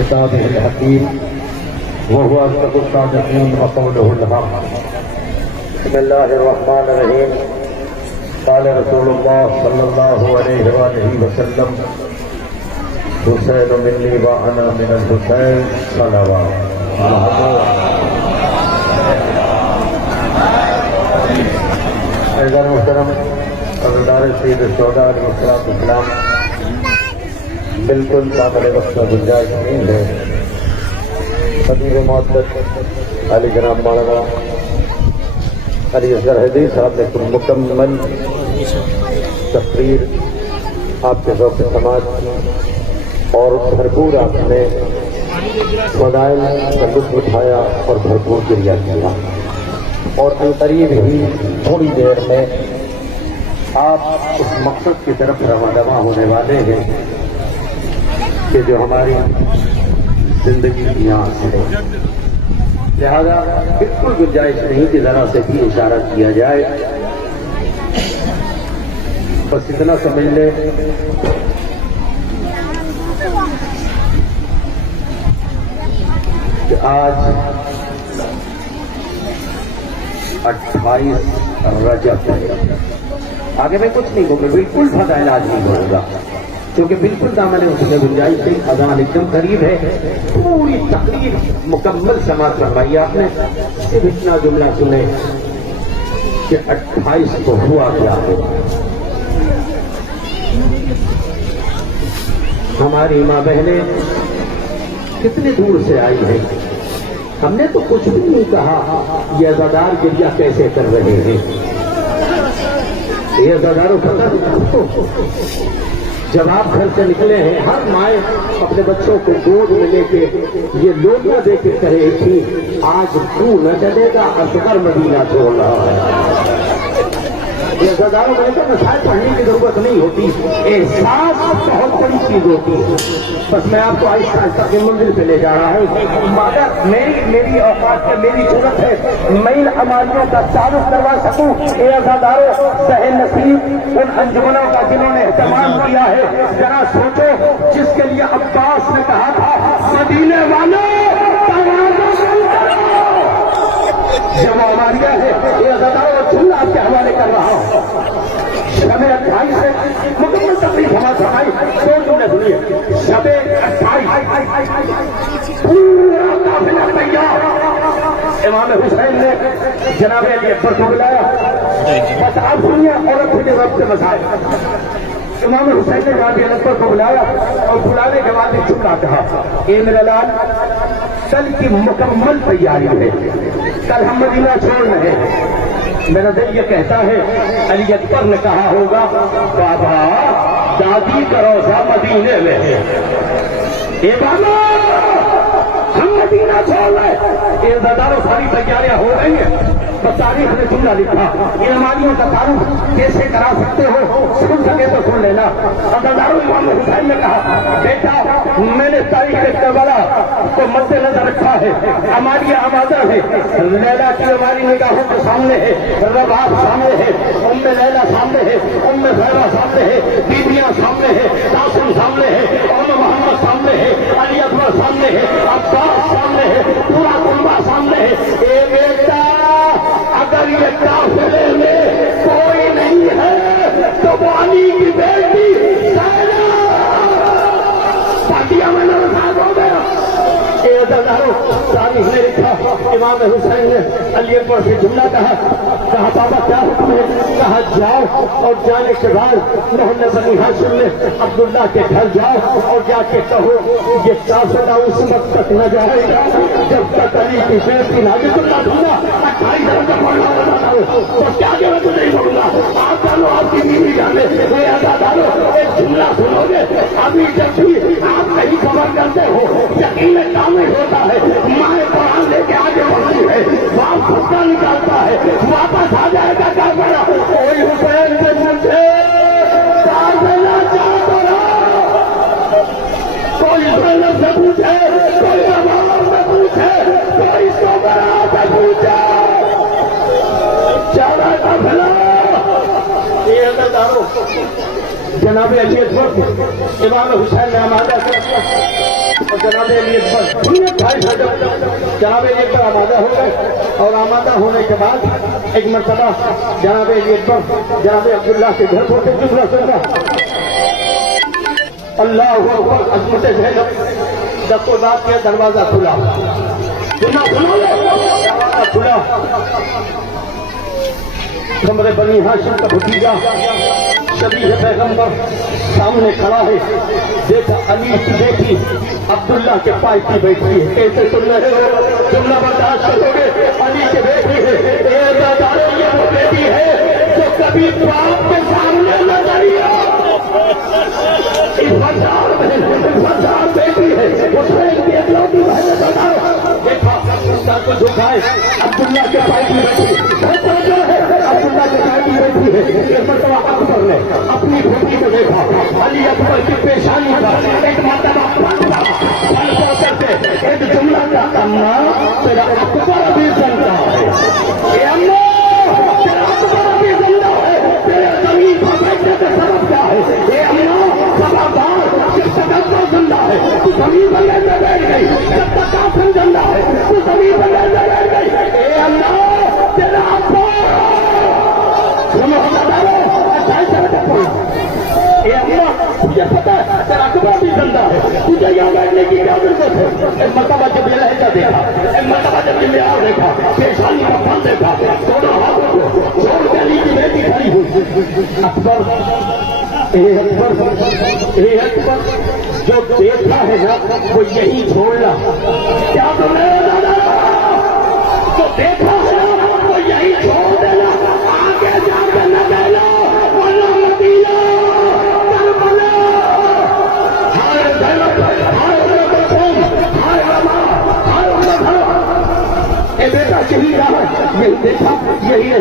كتابه الحكيم وهو أصدق الصادقين وقوله الحق. بسم الله الرحمن الرحيم. قال رسول الله صلى الله عليه وآله وسلم: حسين مني وأنا من الحسين صلوات. اعزاز محترم حضرات سید الشہداء علیہ السلام، بالکل قابل وقت کا گنجائش نہیں ہے. خطیب معطل علی جناب مولانا علی اصغر حیدری صاحب نے مکمل تقریر آپ کے ذوق سماج اور بھرپور آپ نے فضائل کا لطف اٹھایا اور بھرپور ذریعہ کیا، اور عنقریب ہی تھوڑی دیر میں آپ اس مقصد کی طرف رواں ہونے والے ہیں کہ جو ہماری زندگی کی آس ہے. لہذا بالکل گنجائش نہیں کہ ذرا سے بھی اشارہ کیا جائے، بس اتنا سمجھ لے کہ آج 28 رجب ہے. آگے میں کچھ نہیں کہوں گا، بالکل فضائل آج نہیں بولوں گا کیونکہ بالکل دامن اس میں گنجائش نہیں. اذان ایک دم قریب ہے. پوری تقریر مکمل سماعت فرمائی آپ نے. صرف اتنا جملہ سنے کہ 28 کو ہوا کیا ہے. ہماری ماں بہنیں کتنے دور سے آئی ہیں. ہم نے تو کچھ بھی نہیں کہا یہ عزادار گریہ کیسے کر رہے ہیں. یہ عزاداروں پتہ جب آپ گھر سے نکلے ہیں، ہر مائیں اپنے بچوں کو گود میں لے کے یہ لوٹیاں دے کے کہے تھی آج تو نہ چلے گا، اصغر مدینہ چھوڑ رہا ہے. یہ عزاداروں میں تو مسائل پڑھنے کی ضرورت نہیں ہوتی، احساس بہت بڑی چیز ہوتی ہے. بس میں آپ کو آہستہ آہستہ کی منزل پہ لے جا رہا ہوں. مگر میری اوقات کے میری ضرورت ہے میں ان امالیوں کا تعارف کروا سکوں. اے عزاداروں، سہ نصیب ان انجمنوں کا جنہوں نے اہتمام کیا ہے. ذرا سوچو، جس کے لیے عباس نے کہا تھا مدینے والوں جب وہ ہماریا ہے. یہ عزاداروں جملہ آپ کے حوالے کر رہا ہوں. شب 28 سے مکمل تقریر ہمارا فرمائی. دو جملے سنیے. شب 28 پورا قافلہ تیار. امام حسین نے جناب علی اکبر کو بلایا. بس آپ سنیے اور اپنے وقت سے مسائل. امام حسین نے جناب علی اکبر کو بلایا اور بلانے کے بعد ایک جملہ کہا: اے میرا لال، کل کی مکمل تیاری ہے، کل ہم مدینہ چھوڑ رہے ہیں. میرا دل یہ کہتا ہے علی اکبر نے کہا ہوگا بابا دادی کا روزہ مدینے میں ہے. اے بابا ہم مدینہ چھوڑ رہے. یہ عزاداروں ساری تیاریاں ہو رہی ہیں. بس تاریخ نے جملہ لکھا. ان امالیوں کا تعارف کیسے کرا سکتے ہو؟ سن سکے تو سن لینا. عزاداروں امام حسین نے کہا بیٹا میں نے تاریخ کربلا کو مد نظر رکھا ہے. امالیہ آمادہ ہے. لیلا کی ہماری نگاہوں کے سامنے ہے. رباب سامنے ہے. ام لیلا سامنے ہے. ام زہرا سامنے ہے. بیبیاں سامنے ہے. قاسم سامنے ہے. ام محمد سامنے ہے. علی اکبر سامنے ہے. عباس سامنے ہے. پورا کنبہ سامنے ہے. اے بیٹا اگر یہ قافلے میں کوئی نہیں ہے تو وہ علی کی بیٹی پارٹیاں میں نوزاد ہو گیا. تاریخ نے لکھا امام حسین نے علی اکبر سے جملہ کہا بابا کیا حکم ہے؟ کہا جاؤ اور جانے کے بعد محلہ بنی ہاشم میں عبداللہ کے گھر جاؤ اور جا کے کہو یہ قافلہ اس وقت تک نہ جائے گا جب تک علی کی بیٹی ناجت اللہ دھونا 28 درجہ کا پڑھنا ہوتا ہو. تو کیا جو میں تو نہیں بولوں گا. آپ جانو آپ کی بیوی جانے. میں عزاداروں ایک جملہ سنو گے. ابھی جب بھی آپ کہیں خبر کرتے ہو یقین کامل ہوتا ہے. مائیں قرآن لے کے آگے بڑھتی ہے. باپ خطہ نکالتا ہے. واپس آ جائے گا کیا کرا. کوئی حسین سے پوچھے کوئی زینب سے پوچھے, کوئی امام سے پوچھے, کوئی سوبرا سے پوچھے, چارہ کا بھلا یہ عزاداروں جناب علی اکبر امام حسین نے آمادہ کر اور جناب علی اکبر جناب علی اکبر آمادہ ہو گئے اور آمادہ ہونے کے بعد ایک مرتبہ جناب علی اکبر جناب عبداللہ کے گھر کو دوسرا سنگا اللہ اکبر عظمت زینب دستور بات کیا دروازہ کھلا دروازہ کھلا کمرے بنی ہاشم کا بھتیجا شبیہ پیغمبر سامنے کھڑا ہے دیکھا علی کی بیٹی عبداللہ کے پائی کی بیٹھی ہے کیسے سن رہے ہو جملہ برداشت کرو گے علی کی بیٹی ہے یہ وہ بیٹی ہے جو کبھی باپ کے سامنے نہ گئی وفادار بیٹی ہے کو جھکائے عبداللہ کے پائی کی بیٹھی عبداللہ کے پائی کی بیٹھی ہے ایک مرتبہ اکبر نے اپنی بیٹی کو دیکھا علی اکبر کی پیشانی پر ایک مرتبہ ایک جملہ کا اماں تیرا اکبر ابھی زندہ ہے اے اماں تیرا اکبر ابھی زندہ ہے تیرے زمین پر بیٹھنے کا سبب کیا ہے اے اماں خبردار کس سبب کا زندہ ہے تو زمین پر لیتے بیٹھ گئی جب تک کافر زندہ ہے تو زمین پر لیتے بیٹھ گئی اے اماں تیرا اکبر سنو اے اماں تجھے پتا ہے تیرا اکبر بھی زندہ ہے تجھے یہاں بیٹھنے کی کیا ضرورت ہے ایک مرتبہ جب یہ لہجہ دیکھا ایک مرتبہ جب یہ معیار دیکھا پیشانی کا پھل دیکھا دونوں ہاتھوں کو چھوڑ کے علی کی بیٹی کھڑی ہوئی اکبر اے اکبر جو دیکھا ہے نا وہ یہی چھوڑنا کیا تم نے جو دیکھا ہے نا وہ یہی چھوڑ دینا آگے جا کے نہ کہنا ورنہ مدینہ بیٹا یہی رہا یہی دیکھا یہی ہے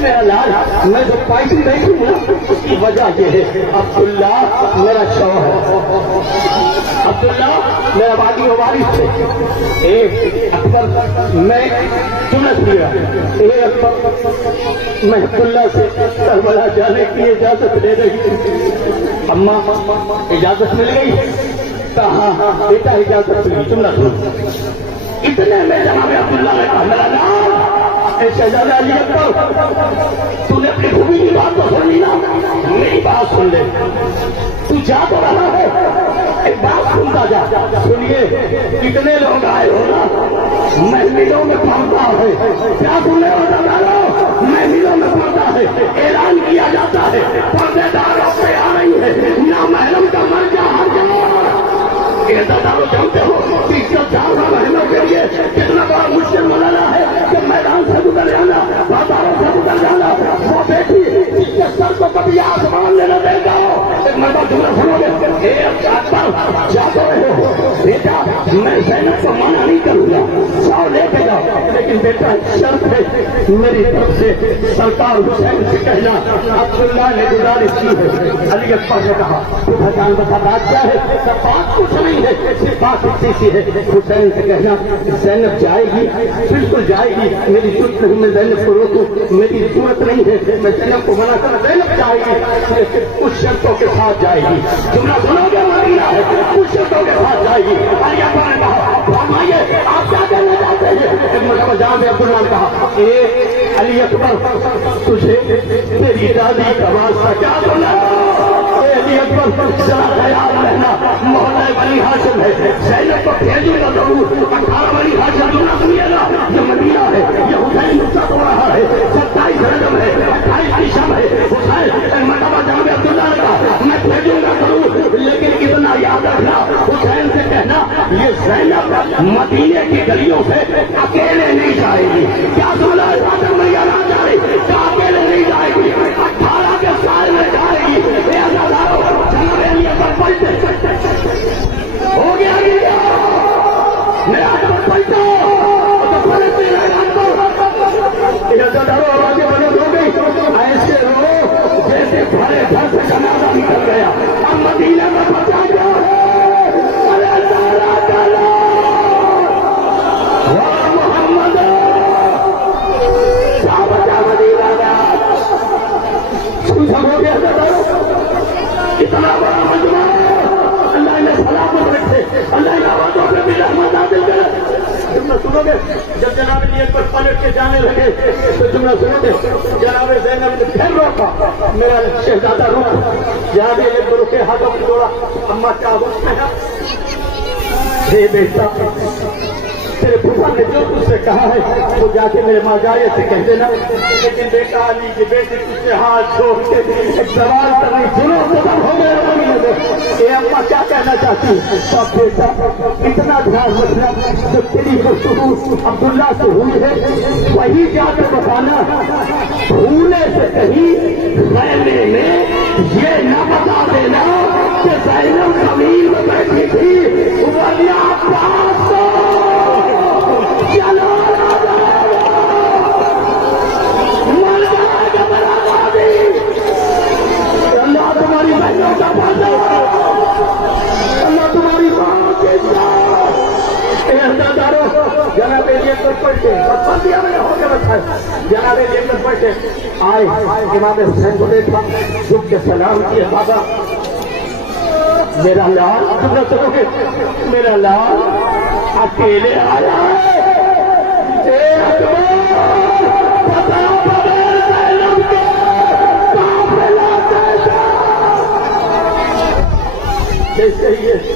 میرا لال میں جو پائسی بیٹھی ہوں اس کی وجہ یہ ہے عبداللہ میرا شوہر ہے عبداللہ میرا وادی و وارث ہے ایک اکبر میں سنت لیا ایک اکبر میں عبداللہ سے کربلا جانے کی اجازت دے رہی ہوں اماں اجازت مل گئی کہا ہاں بیٹا اجازت ملی سنت لو اتنے میں جناب عبداللہ نے کہا میرا نام اے شہزادہ علی اکبر تو نے اپنی بھومی کی بات تو سنی نا میری بات سن لے تو جا تو رہا ہے ایک بات سنتا جا سنیے کتنے لوگ آئے ہو نا محفلوں میں پڑھتا ہے کیا سننے ہوتا دارو محفلوں میں پڑھتا ہے اعلان کیا جاتا ہے پردے داروں پہ آ رہی ہے نہ محرم کا مرجع ہر جگہ دارو جانتے ہو مہینوں کے لیے کتنا بڑا مشکل مولانا ہے کہ میدان سے گزر جانا بازاروں سے گزر جانا وہ بیٹی جس کے سر کو کبھی آسمان لینا دے گا ایک مرتبہ جملہ سنو گے جاتے ہو بیٹا میں زینب کو منع نہیں کروں گا سو لے کے جاؤ لیکن بیٹا شرط ہے میری طرف سے سرکار حسین سے کہنا عبداللہ نے گزارش کی ہے علی اکبر نے کہا جان بتا بات کیا ہے بات کچھ نہیں ہے صرف بات اتنی سی ہے حسین سے کہنا زینب جائے گی بالکل جائے گی میری ضرورت نہیں میں زینب کو روکوں میری ضرورت نہیں ہے میں زینب کو منع کروں زینب جائے گی لیکن کچھ شرطوں کے ساتھ جائے گی جملہ سنو گے مدینہ ہے کچھ شرطوں کے ساتھ جائے گی علی اکبر نے کہا فرمائیے آپ کیا کہنا چاہتے ہیں ایک مرتبہ جہاں سے عبداللہ نے کہا اے علی اکبر تجھے تیری دادی کا واسطہ کیا سنا علی اکبر ذرا خیال رہنا محلہ بنی ہاشم ہے زینب کو بھیجے گا ضرور 18 بنی ہاشم جملہ سنیے گا یہ مدینہ ہے یہ حسین نصرت ہو رہا ہے 27 رجب ہے 28 شب ہے حسین مرتبہ جناب عبداللہ نے کہا میں بھیجوں گا ضرور لیکن اتنا یاد رکھنا حسین سے کہنا یہ زینب مدینے کی گلیوں سے اکیلے نہیں جائے گی کیا سنا فاطمہ میاں نہ جائے کیا اکیلے نہیں جائے گی 18 کے سال میں جائے گی ہو گیا میرا پلٹو آگے مدد ہو گئی ایسے ہو جیسے بھرے گھر سے جنازہ نکل گیا اب مدینہ میں بچا گیا محمد بچا مدینہ ہو گیا اتنا بڑا مجمع اللہ نے سلامت رکھے اللہ پلٹ کے جانے لگے تو جملہ سنو گے جناب زینب نے پھر روکا میرا شہزادہ روکا جناب ایک رکے ہاتھوں کو جوڑا اما کیا ہوتا ہے بیٹا تیرے پھوپھا نے جو تجھ سے کہا ہے وہ جا کے میرے ماں جائے سے کہہ دینا لیکن بیٹا علی کے بیٹے تجھ سے ہاتھ چھوڑ کے ایک سوال کرنی سنو سبب ہو گئے اے اما کیا کہنا چاہتی ہے بیٹا اتنا دھیان رکھنا جو تیری گفتگو عبداللہ سے ہوئی ہے وہی جا کے بتانا بھولے سے کہیں خیمے میں یہ نہ بتا دینا کہ زینب زمین میں بیٹھی تھی ولی عباس چلو مر جائے گا برابادی اللہ تمہاری بہنوں کا بھلا اللہ تمہاری ماں کے احتدارو جناب ایک پر پڑھتے بندیا میں ہو کے بتائے جناب ایک پر پڑھتے آئے امام حسین کو دیکھا جھک کے سلام کیا بابا میرا لال تم نہ سنو گے میرا لال اکیلے آیا ہے جیسے یہ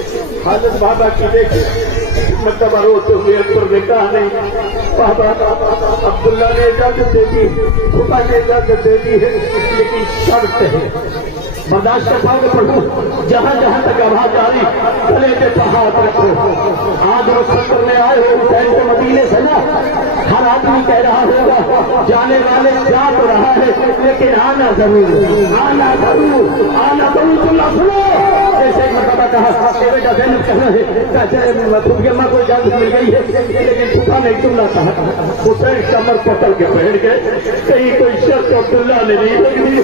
حضرت بابا کی دیکھے مطلب روتے ہوئے اکبر نے کہا نہیں بابا عبداللہ نے اجازت دے دی خدا نے اجازت دے دی ہے لیکن شرط ہے برداشت کر پاؤ گے پڑھو جہاں جہاں تک آواز آ رہی گلے کے ہاتھ رکھو آج رخصت کرنے آئے ہو حسین کے مدینے سے نا ہر آدمی کہہ رہا ہوگا جانے والے جا تو رہا ہے لیکن آنا ضرور آنا ضرور آنا ضرور سننا سنو جیسے ایک مرتبہ کہا کہ بیٹا زینب کہنا ہے پھوپھی اماں کو اجازت مل گئی ہے لیکن پھوپھا نے ایک جملہ کہا حسین کمر پکڑ کے بیٹھ گئے کہیں کوئی شرط عبداللہ نے نہیں لگی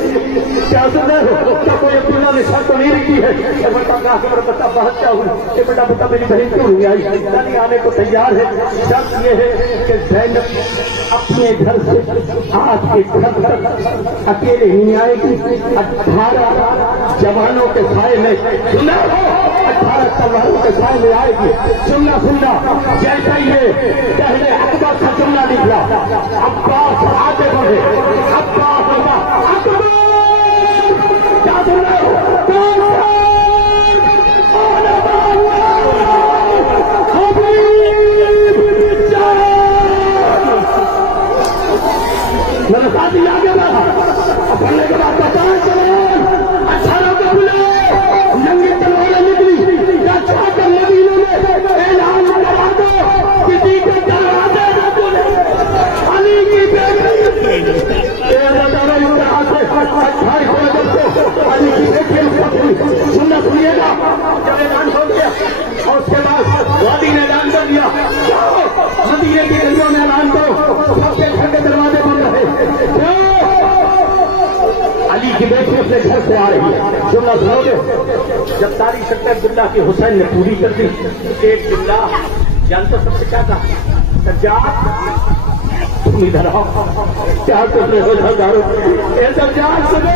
کیا سنا ہو کیا کوئی عبداللہ نے شرط نہیں رکھی ہے بیٹا کہا کہ میرا بچہ بہت کیا ہوا کہ بیٹا بیٹا میری بہن کیوں نہیں آئی نہیں آنے کو تیار ہے شرط یہ ہے کہ زینب اپنے گھر سے آپ کے گھر تک اکیلے نہیں آئے گی 18 جوانوں کے سائے میں 18 تلواروں کے سائے میں آئے گی سننا جیسا یہ پہلے اکبر کا جملہ نکلا عباس آگے بڑھے عباس اکبر کیا سن رہے ہو میں نے ساتھ ہی آگے بڑھا پڑھنے کے بعد بتائیں چلو 18 کو بلے ننگی تلواریں نکلی یا چھا کر مدینے میں اعلان کرا دو کسی کے دروازے نہ کھولے علی کی بیٹی علی کی بیٹی سننا سنیے گا جب اعلان ہو گیا اور اس کے بعد وادی نے اعلان کر دیا مدینے کی گلیوں میں اعلان کرو سب کے گھر کے دروازے بند رہے علی کی بیٹی اپنے گھر سے آ رہی ہے جملہ سنو گے جب ساری شرط عبداللہ کی حسین نے پوری کر دی ایک جملہ جانتے سب سے کیا تھا سجاد تم ادھر آؤ کیا تم نے سجادارو اے سجاد سنو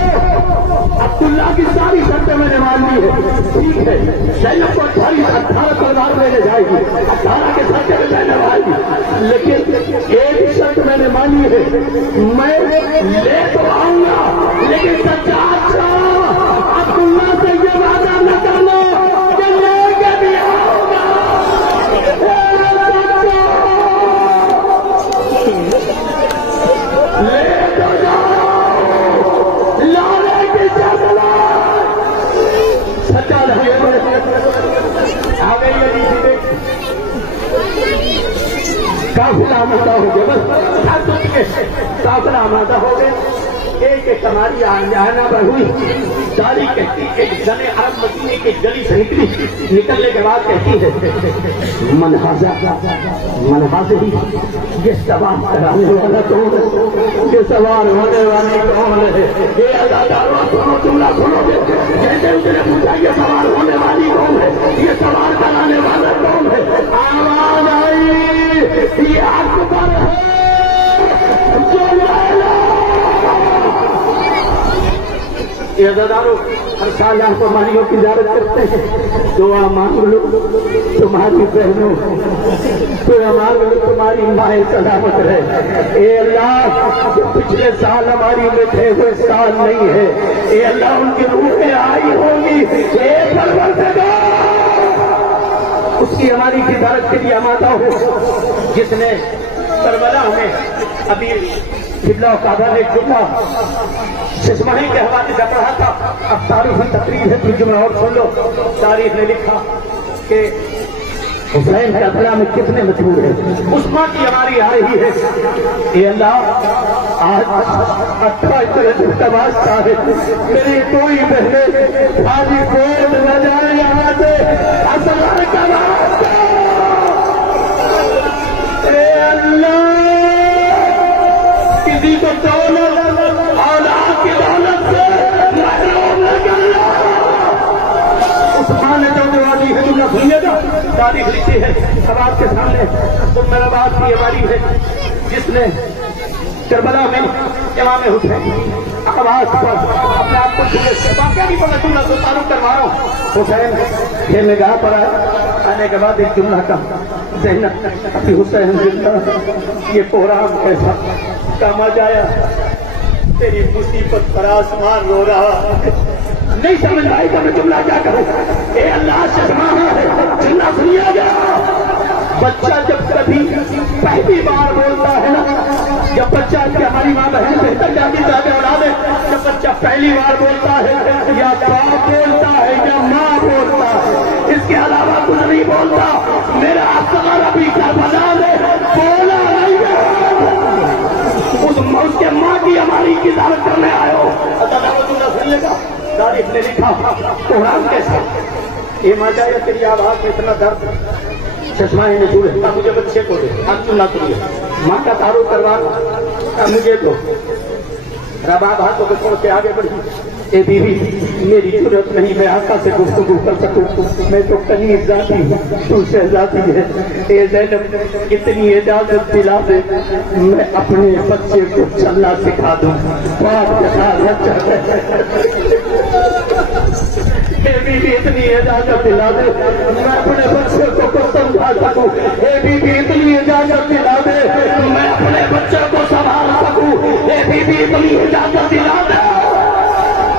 عبداللہ کی ساری شرطیں میں نے مان لی ہے ٹھیک ہے زینب کو 18 تلوار میں لے جائے گی 18 کے ساتھ میں نے مان لی لیکن ایک شرط میں نے مانی ہے میں لے تو آؤں گا لیکن سجاد صاحب عبداللہ سے یہ وعدہ نہ کرنا کہ لے کے بھی آؤں گا لے تو جاؤ لانے کی چلا سجاد آ گئی علی کافلا آمادہ ہو گئے بس کافلا آمادہ ہو گئے ایک ایک ہماری آنا پر ہوئی داری کہتی ایک جنے عرب مدینے کی گلی سے نکلنے کے بعد کہتی ہے منحاظ ہی یہ سوار کرانے والا کون ہے یہ سوار ہونے والی کون ہے یہ اداداروں سنو جملہ سنو گے جیسے اس نے پوچھا یہ سوار ہونے والی کون ہے یہ سوار کرانے والا کون ہے آواز آئی یہ اکبر ہے جو یہ عزاداروں ہر سال آپ ہماریوں کی زیارت کرتے ہیں. دعا مانگ لو تمہاری بہنوں، دعا مانگ لو تمہاری مائیں سلامت رہے. اے اللہ جو پچھلے سال ہماری میں تھے وہ اس سال نہیں ہے، اے اللہ ان کی روحیں آئی ہوں گی. اے پروردگار اس کی ہماری زیارت کے لیے آمادہ ہو جس نے کربلا میں ابھی قبلہ و کعبہ نے جملہ ششمہی کے حوالے سے پڑھا تھا. اب تاریخ تقریر ہے، جملہ اور سن لو. تاریخ نے لکھا کہ حسین کربلا میں کتنے مشہور ہیں. اس ماں کی ہماری آ رہی ہے. اے اللہ آج 28 کا ہے، میری کوئی بہنیں آجی گود نہ جائے یہاں سے. اصغر کا واسطہ اے اللہ کسی کو دولت اولاد کی دولت سے محروم نہ کرنا. عثمان نے جو جوابی ہے تم نہ سنیے گا. تاریخ لکھی ہے اب آپ کے سامنے. تم میرا بات کی ہماری ہے جس نے کربلا میں امام حسین آواز پر اپنے آپ کو چھوڑے واقعہ بھی پڑھا. جملہ کو تعارف کروا رہا ہوں. حسین کھیل میں گاہ پر آنے کے بعد ایک جملہ کا زینب ابھی حسین زندہ یہ پروگرام کیسا کام آ جایا تیری مصیبت پر آسمان رو رہا. نہیں سمجھ آئی تو میں جملہ کیا کروں. اے اللہ شرمانا ہے. جملہ سنیا گیا. بچہ جب کبھی پہلی بار بولتا ہے نا، جب بچہ کہ ہماری ماں بہن بہتر جاتی زیادہ اولاد ہے، جب بچہ پہلی بار بولتا ہے یا باپ بولتا ہے یا ماں بولتا ہے، اس کے علاوہ کچھ نہیں بولتا. میرا اصغر ابھی کربلا میں بولا نہیں ہے. اس کے ماں کی ہماری کی زیارت کرنے آئے ہو. اللہ سنیے گا. تاریخ نے لکھا قرآن کے ساتھ یہ ماں جائے تیری آواز میں اتنا درد چشمائے نے جوڑے مجھے بچے کو دے. اب تم نہ کریے. ماں کا تعارف کروا مجھے دو. رباب ہاتھوں کو چھوڑ کے آگے بڑھی. اے بیوی میری ضرورت نہیں میں آقا سے گفتگو کر سکوں. میں تو کنیز ذاتی ہوں تو شہزادی ہے. اے زینب اتنی اجازت دلا دے میں اپنے بچے کو چلنا سکھا دوں. باپ کے ساتھ بچہ اے بیوی اتنی اجازت دلا دے میں اپنے بچے کو سمجھا سکوں. اے بیوی اتنی اجازت دلا دے میں اپنے بچے کو سنبھال سکوں. اے بیوی اتنی اجازت دلا دے.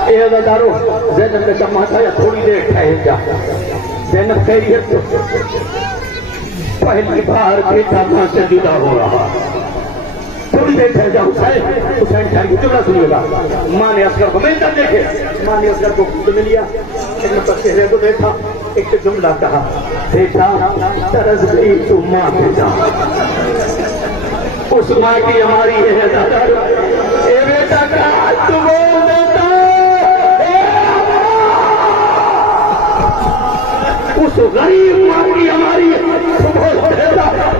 اے عزادارو زینب نے سمجھا یا تھوڑی دیر ٹھہر جا. زینب کہہ رہی ہے پہلی بار بیٹا ماں سے جدا ہو رہا. تھوڑی دیر ٹھہر جا. حسین ٹھہر کی جملہ سنیے گا. ماں نے اصغر کو ملتا دیکھے. ماں نے اصغر کو خود میں لیا ایک چہرے کو دیکھا ایک جملہ کہا بیٹا ترس گئی تو ماں کے جا. اس ماں کی ہماری ہے عزادارو. اے بیٹا کہا تو بول دیتا اس غریب ماں کی ہماری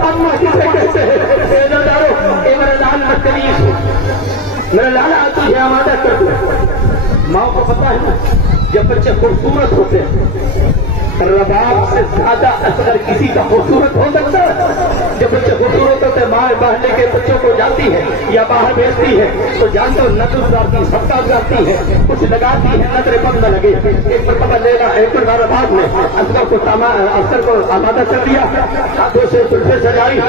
اماں کسے کہتے ہیں. میرا لال نقلیس میرا لالا آتی ہے آمادہ کر دو. ماں کو پتا ہے جب بچے خوبصورت ہوتے ہیں رباب سے زیادہ اثر کسی کا خوبصورت ہو سکتا ہے. جب بچے خوبصورت ہوتے ہیں ماں باہر لے کے بچوں کو جاتی ہے یا باہر بھیجتی ہے تو جانتے ہو نظر اتارتی سبقہ اتارتی ہے کچھ لگاتی ہے نظر بند نہ لگے. ایک مرتبہ لینا ایک بار رباب نے اصغر کو آمادہ کر دیا. ہاتھوں سے زلفیں سجائی.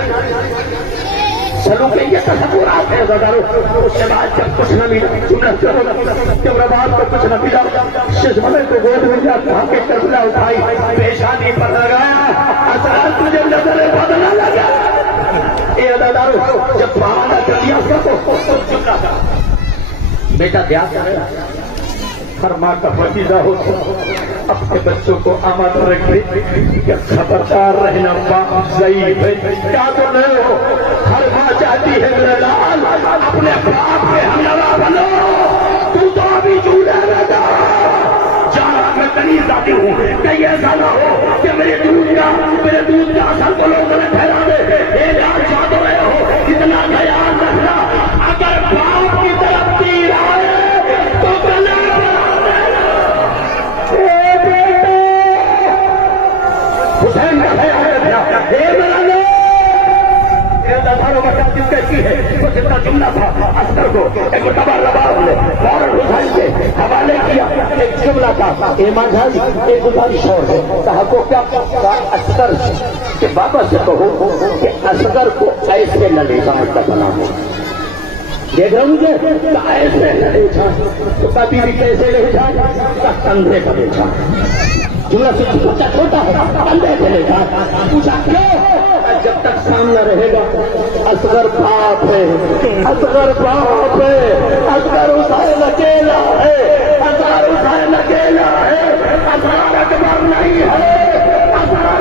چلو کہ یہ تصورات ہے عزادارو. اس کے بعد جب کچھ نہ ملا جب رباب کو کچھ نہ ملا ششمے کو گود میں جا کہاں کے کربلا اٹھائی پیشانی پر لگایا. اثرات مجھے نظر بدلنا لگا. اے عزادارو جب آمادہ کر دیا اس کو جملہ تھا بیٹا دھیان کرے ہر ماں کا فریضہ ہوتا اپنے بچوں کو آمادہ رکھے کہ خبردار رہنا باپ ضعیف ہے. کیا تو نہیں ہو. ہر ماں چاہتی ہے میرا لال اپنے باپ کے ہمراہ بنو. تو ابھی جھولا نہ جا. جہاں میں کنیز آتی ہوں کہیں ایسا نہ ہو کہ میرے دودھ کا اثر کو لوگ نے ٹھہرا دے. یہ یاد چاہتے رہے ہو اتنا خیال رکھنا اگر باپ کی طرف تیر آئے تو گلا حسین کا خیال رکھنا. کہتی ہے وہ کتنا جملہ تھا اصغر کو ایک مرتبہ رباب نے فوراً حسین کے حوالے کیا. ایک جملہ تھا ایمان جی ایک گزارش اور ہے کہا کو کیا اصغر کہ بابا سے کہو کہ اصغر کو ایسے نہ لے جاؤ بنا ہو دیکھ رہا مجھے ایسے نہ لے جاؤ تو کبھی بھی کیسے لے جاؤ کندھے پر لے جاؤ جملہ سے بچہ چھوٹا ہے کندھے پہ لے جاؤ پوچھا کیوں جب تک سامنا رہے گا اصغر باپ ہے اصغر باپ ہے اصغر حسین اکیلا ہے اصغر حسین اکیلا ہے اصغر اکبر نہیں ہے اصغر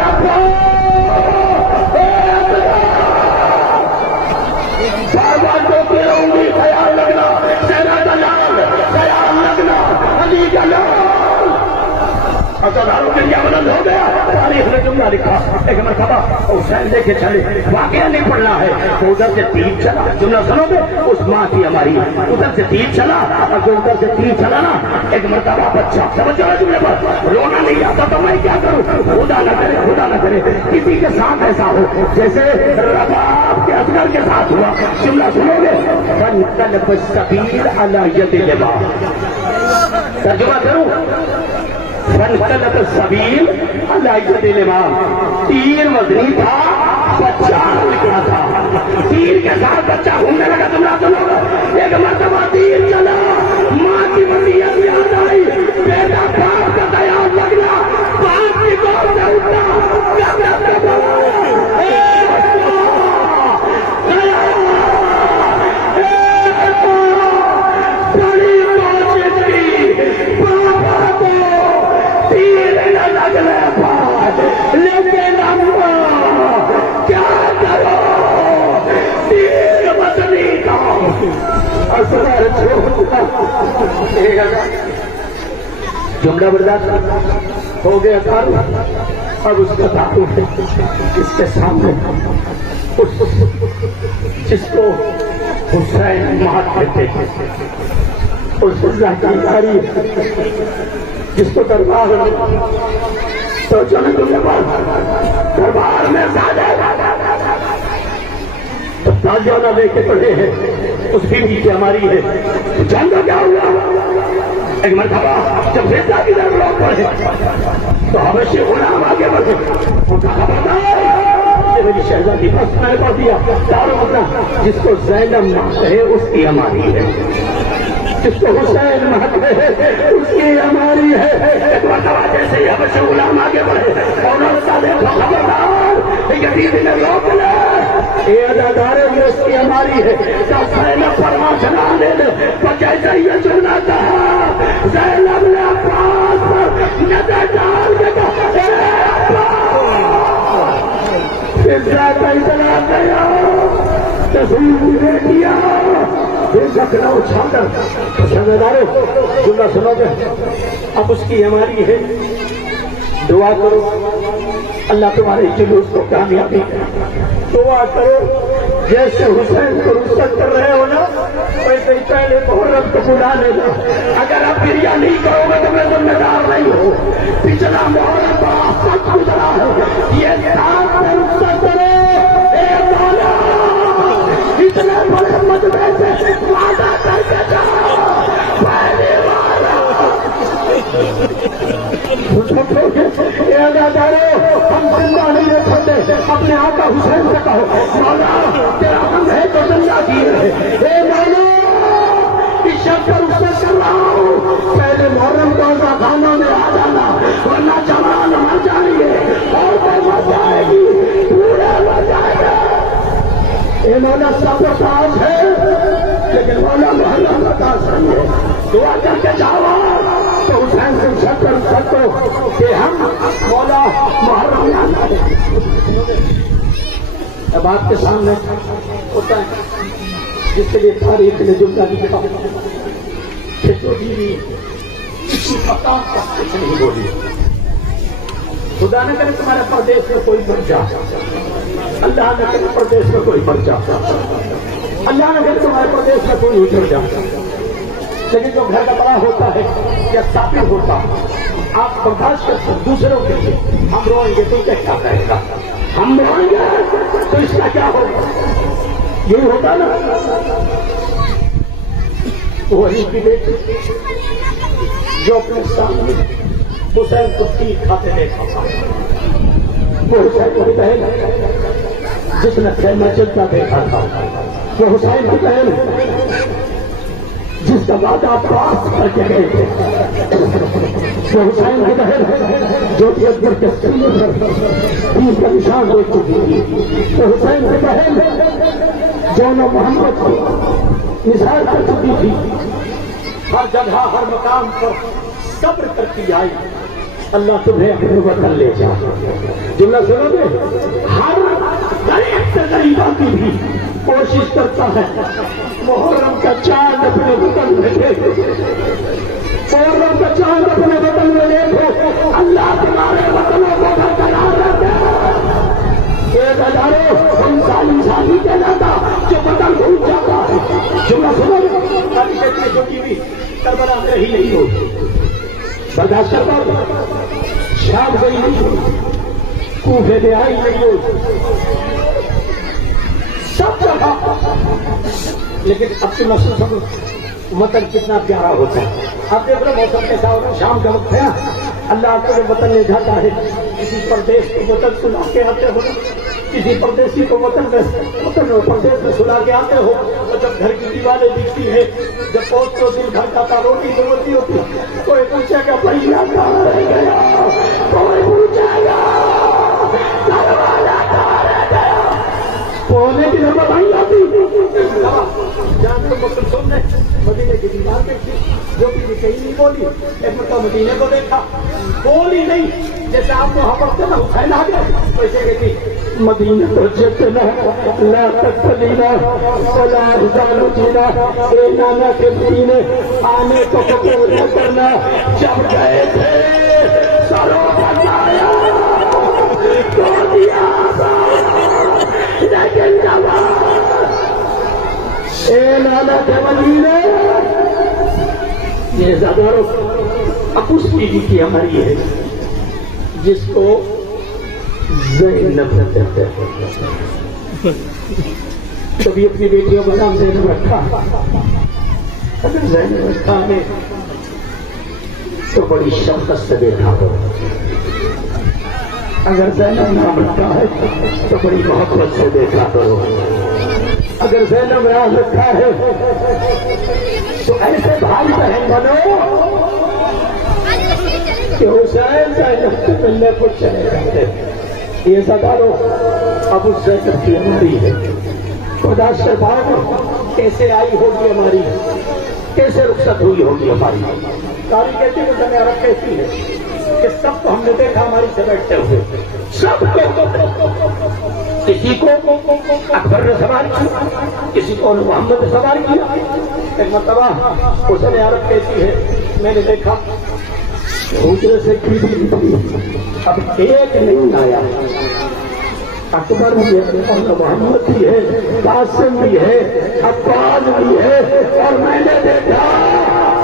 بابا کو کروں گی خیال رکھنا تیرا دلال خیال رکھنا علی جلال اصغر کے لیے بلند ہو گیا تاریخ نے جملہ لکھا ایک مرتبہ حسین لے کے چلے واقعہ نہیں پڑھنا ہے تو ادھر سے تیر چلا جملہ سنو گے اس ماں کی ہماری ادھر سے تیر چلا اور جو ادھر سے تیر چلا نا ایک مرتبہ بچہ سمجھ رہا جملے پر رونا نہیں آتا تو میں کیا کروں خدا نہ کرے کسی کے ساتھ ایسا ہو جیسے رباب کے اصغر کے ساتھ ہوا جملہ سنو گے فانقلب السبیل علی ید الامام ترجمہ کروں فانقلب السبیل علی ید الامام تیر وزنی تھا بچہ نکلا تھا تیر کے ساتھ بچہ گھومنے لگا جملہ سنو گے ایک مرتبہ تیر چلا ماں کی وصیت یاد آئی بیٹا باپ کا خیال رکھنا باپ کی گود سے اٹھنا لیکن کیا کرو تیر بدنی کا اصغر جملہ برداشت ہو گیا کارو اب اس کا تعلق ہے اس کے سامنے جس کو حسین مہات کہتے ہیں اس اللہ کی تاریخ جس کو دربار تو چلے دربار میں تو تاجیہ نہ لے کے پڑھے ہیں اس بیوی کی ہماری ہے جان کا کیا ہوا ایک مرتبہ جب بیٹا کی در لوگ پڑھے تو حبشی غلام آگے بڑھے ان کا خبر تھا یہ میری شہزادی بس میں نے پڑھ دیا دارو اپنا جس کو زینب ہے اس کی ہماری ہے جس کو حسین مہت ہے اس کی ہماری ہے ایک مرتبہ جیسے ہی حبشی غلام آگے بڑھے اور رستہ دیکھو خبردار یزید نے روک لے یہ ادادار ہے اس کی ہماری ہے کیا زینب فرما چلا دے تو جیسے یہ سننا تھا زینب نے عباس پر نظر ڈال کے کہا پھر جاتا ہی چلا گیا تصویر بھی دے دیا پھر لکھنؤ چھا کر شہزادارو جملہ سنو گے اب اس کی ہماری ہے دعا کرو اللہ تمہارے جلوس کو کامیابی دعا کرو جیسے حسین کو رخصت کر رہے ہو نا ویسے ہی پہلے محرم کو بلا لینا اگر آپ کریا نہیں کرو گے تو میں ذمہ دار نہیں ہوں پچھلا محرم بہت گزرا ہے یہ ساتھ میں رخصت کرو اے مولا اتنے بڑے مجمع سے وعدہ کر کے جاؤ پہلے والا ہم زندہ نہیں رہ سکتے اپنے آقا حسین سے کہو مولا تیرا ہم ہے تو زندہ کیے اے مولا اس شب پر اس سے کر رہا ہوں پہلے محرم کو خانہ میں آ جانا ورنہ جوان مر جائیں گے اور کوئی مر جائے گی پورے مر جائے گا اے مولا سب ساتھ ہے لیکن مولا محرم کا سنگے دعا کر کے جاؤ تو حسین سے شک کر سکو کہ ہم مولا محرم اب آپ کے سامنے ہوتا ہے جس کے لیے تاریخ نے جملہ لکھا کہ جو بیوی کسی مقام پر کچھ نہیں بولی خدا نہ کرے تمہارے پردیش میں کوئی بن جا اللہ نہ کرے پردیش میں کوئی بن جا اللہ نہ کرے تمہارے پردیش میں کوئی اجڑ جا لیکن جو گھر کا بڑا ہوتا ہے یا ثابت ہوتا آپ برداشت کرتے دوسروں کے لیے ہم روئیں گے تو کیا کہے گا ہم روئیں گے تو اس کا کیا ہوگا یہی ہوتا نا وہی کی بیٹی جو اپنے سامنے حسین کو تیر کھاتے دیکھا، وہ حسین کی بہن جس نے خیمہ چلتا دیکھا تھا، وہ حسین کی بہن جس کا وعدہ پاس کر کے گئے تھے، وہ حسین کی بہن جو کہ اکبر کے سینے پر تیر کا نشان دیکھ چکی تھی، وہ حسین کی بہن جو نہ محمد کو نثار کر چکی تھی، ہر جگہ ہر مقام پر صبر کرتی آئی، اللہ تمہیں اپنے وطن لے جا۔ جملہ سنو گے، ہر غریب سے غریب آتی بھی کوشش کرتا ہے محرم کا چاند اپنے وطن میں دے، محرم کا چاند اپنے وطن میں دیکھو، اللہ تمہارے وطنوں کو برقرار رکھے۔ ایک ہزاروں انسانی ساتھی کہلاتا جو وطن بھول جاتا ہے۔ جملہ سنو گے، تاریخ میں جو کی بھی کربلا میں ہی نہیں ہوتی، برداشت کرتا شام گئی نہیں ہوئی، کوفے میں آئی نہیں ہوئی، سب جگہ، لیکن اب کی نسل سب وطن کتنا پیارا ہوتا ہے۔ آپ دیکھ رہے موسم کیسا ہوتا ہے، شام کا وقت ہے، اللہ آپ کو وطن لے جاتا ہے، کسی پردیش کو وطن سنا کے آتے ہو، کسی پردیسی کو وطن پردیش میں سنا کے آتے ہو، تو جب گھر کی دیواریں دکھتی ہے، جب پوچھ تو دل گھر کا روٹی ضرورت نہیں ہوتی، کوئی پوچھے گا بھیا کہاں رہ گیا، کوئی پوچھے گا دروازہ کہاں رہ گیا، پونے کی نمبر بھائی آتی جان تو مطلب سننے مدینے کی دیوار دیکھی، جو بھی کہیں نہیں بولی، ایک مرتبہ مدینے کو دیکھا، بولی نہیں، جیسے آپ کو حفظ سے نہ حسین آ گیا ویسے کہتی مدینہ تو جتنا لا تقلینا ولا رضان جینا، اے نانا کے مدینے آنے کو قبول نہ کرنا، جب گئے تھے سروں بنایا تو دیا لیکن جب اے نانا کے مدینے یہ زیادہ اب اس کی ہماری ہے جس کو زینب کہتے ہیں، کبھی اپنی بیٹیوں کا نام زینب رکھا، اگر زینب رکھا ہے تو بڑی شفقت سے دیکھا ہو، اگر زینب نام رکھا ہے تو بڑی محبت سے دیکھا ہو، اگر زینب نام رکھا ہے تو ایسے بھائی بہن بنو کہ حسین زینب سے ملنے کو چلے جاتے ہیں۔ یہ سدارو اب اس زینب کی عمری ہے، خدا سے بھاگو کیسے آئی ہوگی ہماری، کیسے رخصت ہوئی ہوگی ہماری۔ کاری کہتی ہے کہ عرب کہتی ہے کہ سب کو ہم نے دیکھا ہماری سے بیٹھتے ہوئے، سب کو، کسی کو اکبر نے سوال کیا، کسی کو محمد نے سوال کیا، ایک مرتبہ اس نے عرب کہتی ہے میں نے دیکھا حجرے سے کھڑکی نکلی، اب ایک نہیں آیا، اکبر بھی ہے اور محمد بھی ہے، قاسم بھی ہے، عباس بھی ہے، اور میں نے دیکھا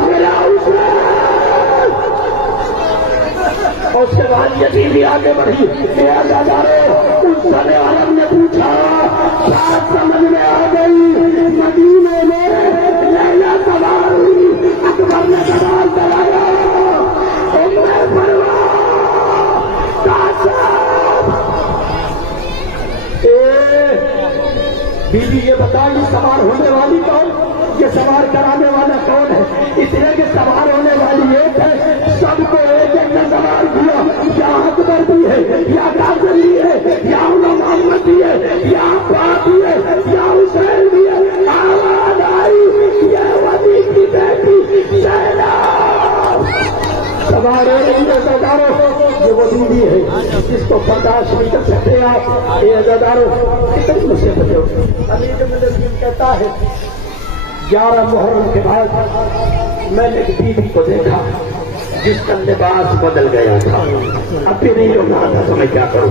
میرا حسین۔ اور اس کے بعد یہ بھی آگے بڑھی، اس سارے عالم نے پوچھا، بات سمجھ میں آ گئی، مدینے میں لیلا سوار ہوئی، اکبر نے سوال کرایا بیوی یہ بتائیے سوار ہونے والی کون، یہ سوار کرانے والا کون ہے؟ اس لیے کہ سوار ہونے والی ایک ہے، سب کو ایک ایک نے سوار کیا، یا اکبر بھی ہے، یا قاسم بھی ہے، یا محمد بھی ہے، یا عباس بھی ہے، یا حسین بھی ہے، آواز آئی یہ ولی کی بیٹی زینب سوار ہو رہی ہے۔ عزادارو یہ وہ بیوی ہے جس کو برداشت نہیں کر سکتے آپ، یہ عزادارو کتنی مصیبتیں ہوتی ہیں۔ امیر مدثر کہتا ہے 11 محرم کے بعد میں نے ایک بیوی کو دیکھا جس کا لباس بدل گیا تھا، اب بھی نہیں رونا تھا تو میں کیا کروں،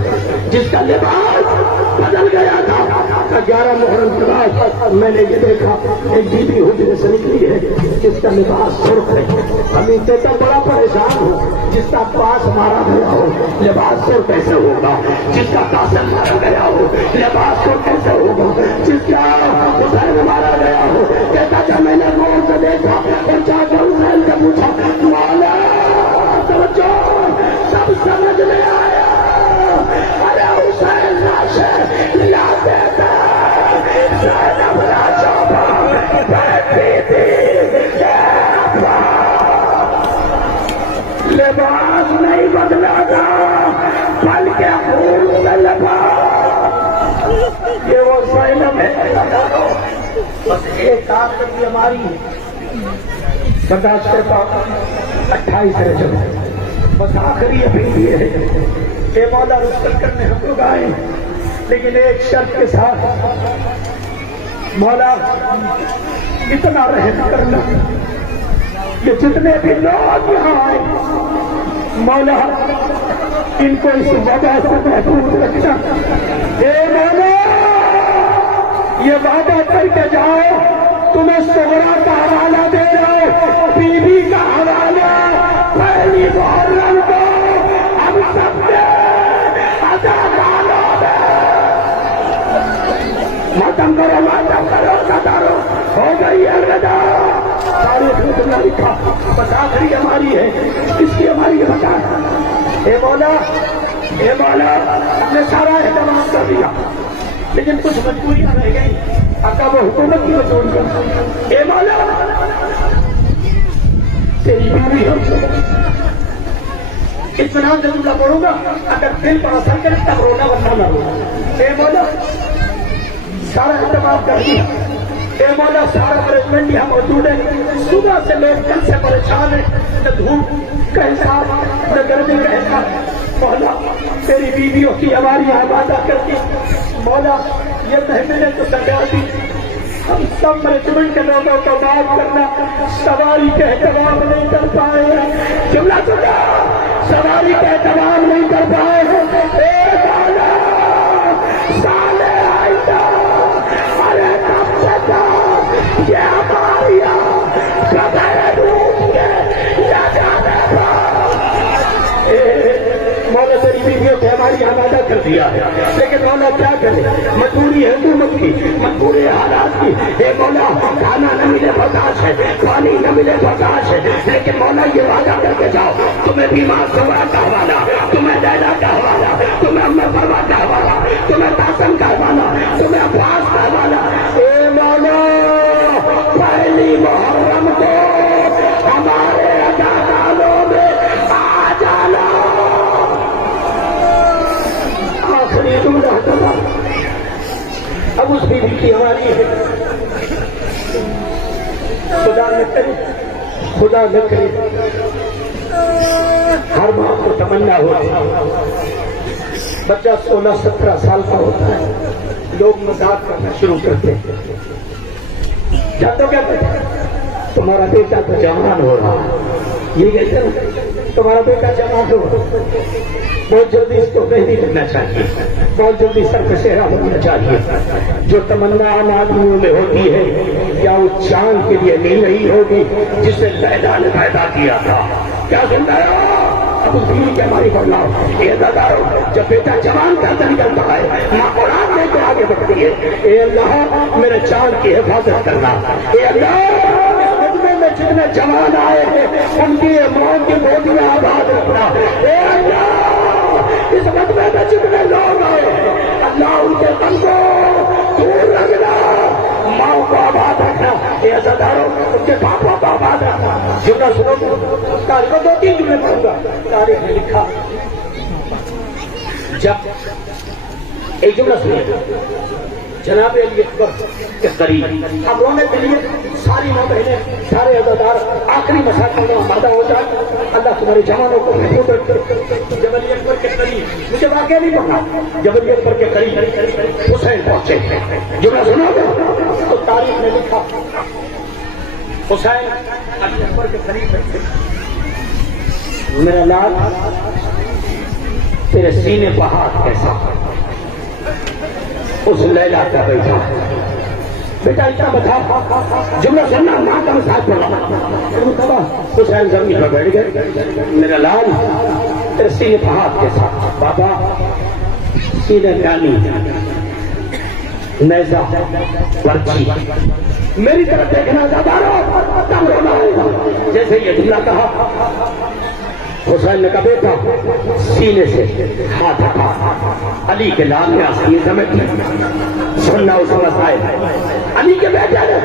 جس کا لباس بدل گیا تھا۔ 11 محرم کے بعد میں نے یہ دیکھا ایک بیوی حجرے سے نکلی ہے جس کا لباس سرخ ہے۔ ابھی کہتا بڑا پریشان ہوں، جس کا پاس مارا گیا ہو لباس سرخ کیسے ہوگا، جس کا قاسم مارا گیا ہو لباس سرخ کیسے ہوگا، جس کا حسین مارا گیا ہو۔ کہتا جب میں نے غور سے دیکھا اور جا کر حسین کا پوچھا مولا توجہ سب سمجھ میں آیا ارے حسین لاشیں لا دیتا زینب لاجواب بیٹھی تھی لباس نہیں بدلا تھا بلکہ خون سے لگا یہ وہ زینب ہے بس ایک آخری ہماری برداشت کرتا 28 رجب بس آخری ابھی ہے اے مولا رخصت کرنے ہم لوگ آئے لیکن ایک شرط کے ساتھ مولا اتنا رحم کرنا کہ جتنے بھی لوگ یہاں آئے مولا ان کو اس وبا سے محفوظ رکھنا اے مولا یہ وعدہ کر کے جاؤ تمہیں صغرا کا حوالہ دے رہا بی بی کا حوالہ پہلی محرم کو ہم سب نے ادا ڈالو ماتم کرو ستارو ہو گئی الوداع تاریخ میں تم نے لکھا بس آخری ہماری ہے اس کی ہماری بتا اے مولا ہم نے سارا اہتمام کر دیا لیکن کچھ مجبوریاں رہ گئی آقا وہ حکومت کی مجبوری اے مولا تیری بیوی ہم سے اطمینان ضرور نہ پڑوں گا اگر دل پر اثر کرے تب رونا ورنہ نہ رونا اے مولا سارا اہتمام کر دیا اے مولا سارا مینجمنٹ یہاں موجود ہے صبح سے لوگ دل سے پریشان ہیں نہ دھوپ کا حساب نہ گرمی کا حساب مولا تیری بیویوں کی ہماری عبادت کرتی مولا یہ محفلیں تو سجا دی ہم سب مینجمنٹ کے لوگوں کو بات کرنا سواری کا اہتمام نہیں کر پائے جملہ سنا سواری کا اہتمام نہیں کر پائے اے مولا سالے آئندہ ارے کب سے یہ ہماری قدر ڈوب کے یا جانے مولا تیری بیویوں سے ہماری عبادت کر دیا ہے لیکن مولا کیا کرے مجبوری ہے حکومت کی مجبوری حالات کی اے مولا کھانا نہ ملے برداشت ہے پانی نہ ملے برداشت ہے لیکن مولا یہ وعدہ کر کے جاؤ تمہیں بیمار صغرا کا حوالہ تمہیں لیلا کا حوالہ تمہیں ام فروا کا حوالہ تمہیں قاسم کا حوالہ تمہیں عباس کا حوالہ اے مولا پہلی محرم کو ہمارے عزاداروں میں آ جانا آخری جملہ تھا اب اس بیوی کی ہماری ہے خدا نہ کرے ہر باپ کو تمنا ہوتی بچہ 16-17 سال کا ہوتا ہے لوگ مذاق کرنا شروع کرتے ہیں جانتے کیا کہتے تمہارا بیٹا تو جوان ہو رہا یہ کہتے ہیں تمہارا بیٹا جوان ہو بہت جلدی اس کو مہندی لگنا چاہیے بہت جلدی سر پہ سہرا ہونا چاہیے جو تمنا عام آدمیوں میں ہوتی ہے کیا وہ چاند کے لیے نہیں رہی ہوگی جسے لیلا نے پیدا کیا تھا کیا سنتا ہے اب اس بیوی کے ہماری بڑھاؤ یہ دادارو جب بیٹا جوان کرتا نکلتا ہے ماں کو رات لے کے آگے بڑھتی ہے اے اللہ میرے چاند کی حفاظت کرنا اے اللہ میں جتنے جوان آئے ہیں ان کی موت کی گودیاں آباد رکھنا اے اللہ اس مطلب میں جتنے لوگ آئے ہیں اللہ ان کے غم کو دور رکھنا ماں کو آباد رکھنا اے عزادارو ان کے پاپوں کو آباد رکھنا جملہ سنو تاریخ کو 2-3 جملے پڑھوں گا تاریخ نے لکھا جب ایک جملہ سنیے جناب علی اکبر کے قریب اب رونے کے لیے ساری ماں بہنیں سارے عزادار آخری مساجد میں آبادہ ہو جائے اللہ تمہارے جوانوں کو محفوظ رکھے جب علی اکبر کے قریب مجھے واقعہ نہیں پڑھنا جب علی اکبر کے قریب حسین پہنچے جو میں سنا گا تو تاریخ نے لکھا حسین علی اکبر کے قریب بیٹھے میرا لال تیرے سینے پہ ہاتھ کیسا اس لیلا کا بیٹا بیٹا اتنا بتا جملہ سننا ماں کا مساج پڑھا حسین زمین پر بیٹھ گئے میرا لال تیرے سینے پہ ہاتھ کیسا بابا سینے پیانی نیزہ برچی میری طرف دیکھنا زبارو تب رونا ہوگا. جیسے یہ جملہ کہا حسین کا بیٹا سینے سے ہاتھ ہٹا علی کے نام میں آسانی سمیٹ سننا اس مسائل علی کے بیٹے نے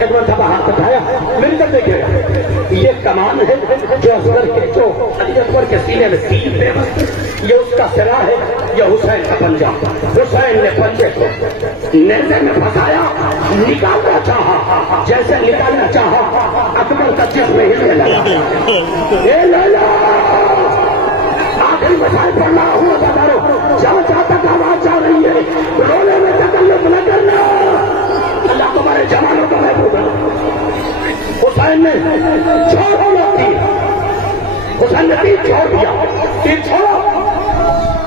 ایک مرتبہ ہاتھ اٹھایا. میری طرف دیکھے یہ کمان ہے جو علی اکبر کے سینے میں تین پہ یہ اس کا سرا ہے, یہ حسین کا پنجہ. حسین نے پنجے کو نیزے میں پھنسایا, نکالنا چاہا. جیسے نکالنا چاہا اکبر کا جسم ہلنے لگا. آخری مسائل پڑھنا ہوا بتارو جہاں جہاں تک آواز جا رہی ہے رونے میں تکلف نہ کرنا. اللہ تمہارے جوانوں کو محفوظ رکھے. حسین نے چھوڑا تیر, حسین نے تیر چھوڑ دیا. تیر چھوڑا.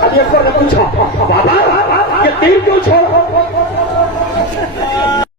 علی اکبر نے پوچھا بابا یہ تیر کیوں چھوڑا؟